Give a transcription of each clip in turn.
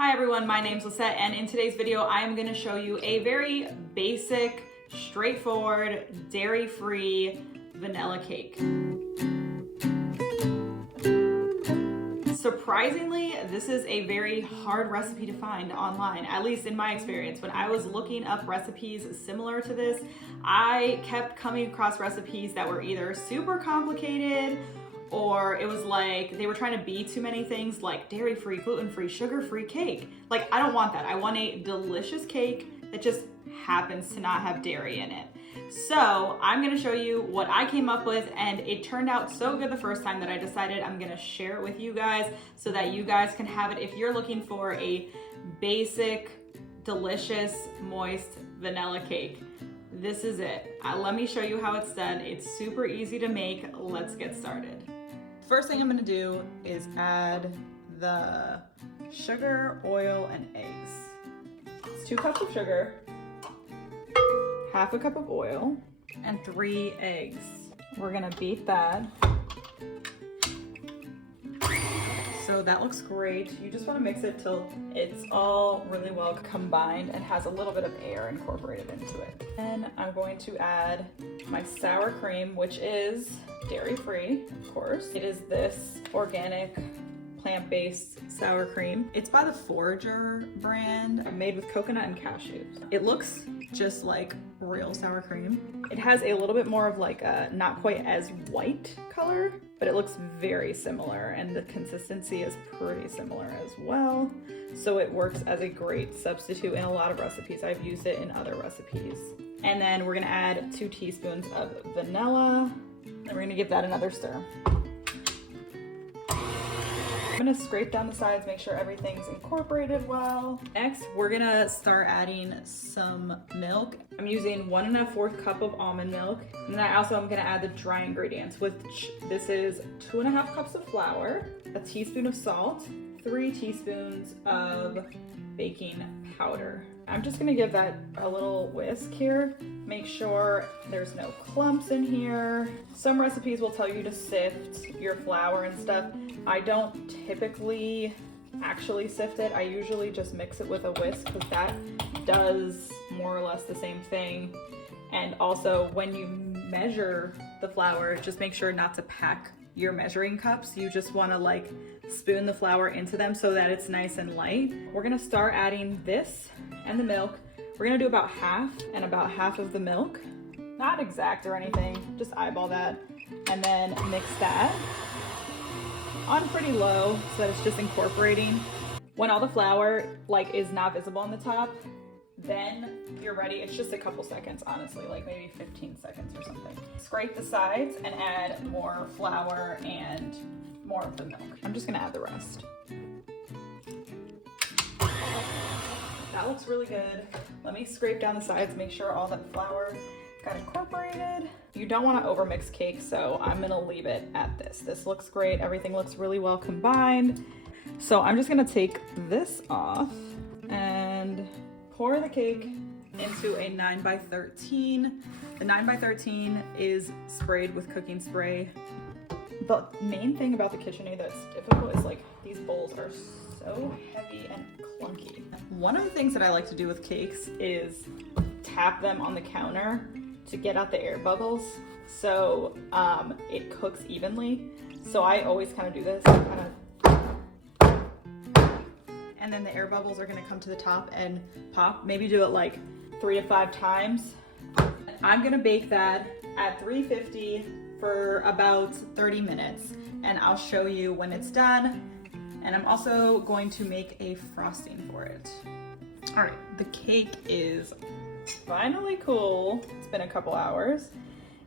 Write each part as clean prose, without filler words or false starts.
Hi everyone, my name's Lisette, and in today's video I am going to show you a very basic, straightforward, dairy-free vanilla cake. Surprisingly, this is a very hard recipe to find online, at least in my experience. When I was looking up recipes similar to this, I kept coming across recipes that were either super complicated or it was like they were trying to be too many things, like dairy-free, gluten-free, sugar-free cake. Like, I don't want that. I want a delicious cake that just happens to not have dairy in it. So I'm gonna show you what I came up with, and it turned out so good the first time that I decided I'm gonna share it with you guys so that you guys can have it if you're looking for a basic, delicious, moist vanilla cake. This is it. Let me show you how it's done. It's super easy to make. Let's get started. First thing I'm gonna do is add the sugar, oil, and eggs. It's 2 cups of sugar, half a cup of oil, and 3 eggs. We're gonna beat that. So that looks great. You just wanna mix it till it's all really well combined and has a little bit of air incorporated into it. Then I'm going to add my sour cream, which is dairy-free, of course. It is this organic, plant-based sour cream. It's by the Forager brand, made with coconut and cashews. It looks just like real sour cream. It has a little bit more of like a not quite as white color, but it looks very similar, and the consistency is pretty similar as well. So it works as a great substitute in a lot of recipes. I've used it in other recipes. And then we're gonna add 2 teaspoons of vanilla, and we're gonna give that another stir. I'm gonna scrape down the sides, make sure everything's incorporated well. Next, we're gonna start adding some milk. I'm using 1 1/4 cup of almond milk. And then I also am gonna add the dry ingredients, which this is 2 1/2 cups of flour, a teaspoon of salt, 3 teaspoons of baking powder. I'm just gonna give that a little whisk here. Make sure there's no clumps in here. Some recipes will tell you to sift your flour and stuff. I don't typically actually sift it. I usually just mix it with a whisk because that does more or less the same thing. And also when you measure the flour, just make sure not to pack your measuring cups. You just wanna like spoon the flour into them so that it's nice and light. We're gonna start adding this and the milk. We're gonna do about half and about half of the milk. Not exact or anything, just eyeball that. And then mix that on pretty low so that it's just incorporating. When all the flour like is not visible on the top, then you're ready. It's just a couple seconds, honestly, like maybe 15 seconds or something. Scrape the sides and add more flour and more of the milk. I'm just gonna add the rest. That looks really good. Let me scrape down the sides, make sure all that flour got incorporated. You don't want to overmix cake, so I'm gonna leave it at this. This looks great. Everything looks really well combined. So I'm just gonna take this off and pour the cake into a 9x13. The 9x13 is sprayed with cooking spray. The main thing about the KitchenAid that's difficult is like these bowls are so heavy and clunky. One of the things that I like to do with cakes is tap them on the counter to get out the air bubbles so it cooks evenly. So I always kind of do this, and then the air bubbles are gonna come to the top and pop. Maybe do it like 3 to 5 times. I'm gonna bake that at 350 for about 30 minutes, and I'll show you when it's done. And I'm also going to make a frosting for it. All right, the cake is finally cool. It's been a couple hours.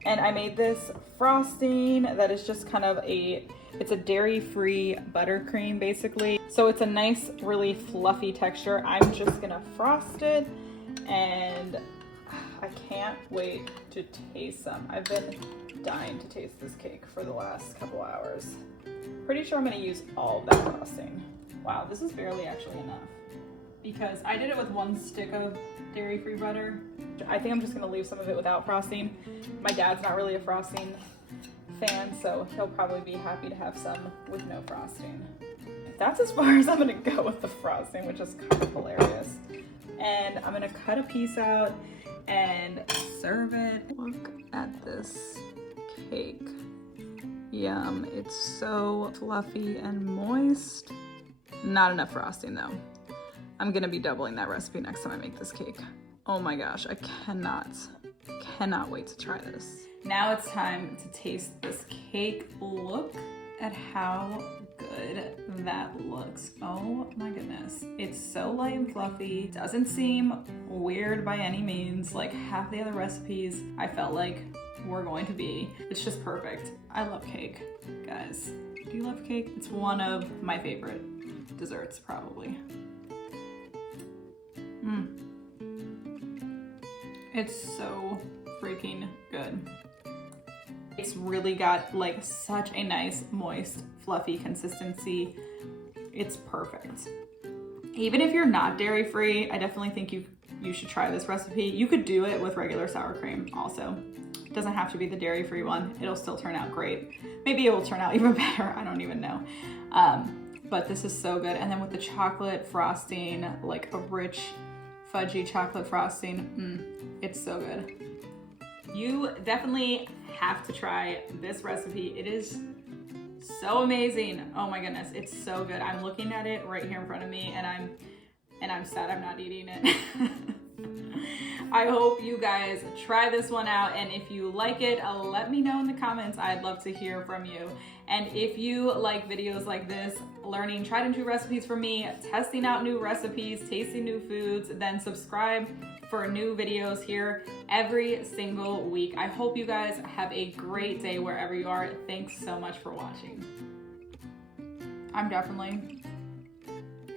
And I made this frosting that is just kind of it's a dairy-free buttercream basically. So it's a nice, really fluffy texture. I'm just gonna frost it, and I can't wait to taste some. I've been dying to taste this cake for the last couple hours. Pretty sure I'm gonna use all of that frosting. Wow, this is barely actually enough because I did it with 1 stick of dairy-free butter. I think I'm just gonna leave some of it without frosting. My dad's not really a frosting fan, so he'll probably be happy to have some with no frosting. that's as far as I'm gonna go with the frosting, which is kind of hilarious. And I'm gonna cut a piece out and serve it. Look at this cake. Yum, it's so fluffy and moist. Not enough frosting though. I'm gonna be doubling that recipe next time I make this cake. Oh my gosh, I cannot wait to try this. Now it's time to taste this cake. Look at how good that looks. Oh my goodness. It's so light and fluffy. Doesn't seem weird by any means. Like half the other recipes I felt like were going to be. It's just perfect. I love cake, guys. Do you love cake? It's one of my favorite desserts, probably. It's so freaking good. It's really got like such a nice, moist, fluffy consistency. It's perfect. Even if you're not dairy-free, I definitely think you should try this recipe. You could do it with regular sour cream also. It doesn't have to be the dairy-free one. It'll still turn out great. Maybe it will turn out even better. I don't even know. But this is so good. And then with the chocolate frosting, like a rich, fudgy chocolate frosting, it's so good. You definitely have to try this recipe. It is so amazing. Oh my goodness, it's so good. I'm looking at it right here in front of me and I'm sad I'm not eating it. I hope you guys try this one out, and if you like it, let me know in the comments. I'd love to hear from you. And if you like videos like this, learning tried and true recipes from me, testing out new recipes, tasting new foods, then subscribe for new videos here every single week. I hope you guys have a great day wherever you are. Thanks so much for watching. I'm definitely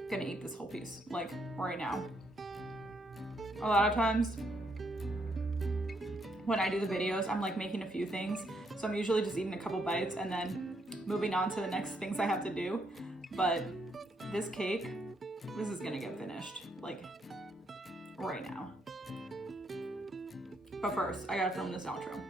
gonna eat this whole piece, like right now. A lot of times when I do the videos, I'm like making a few things. So I'm usually just eating a couple bites and then moving on to the next things I have to do. But this cake, this is gonna get finished like right now. But first, I gotta film this outro.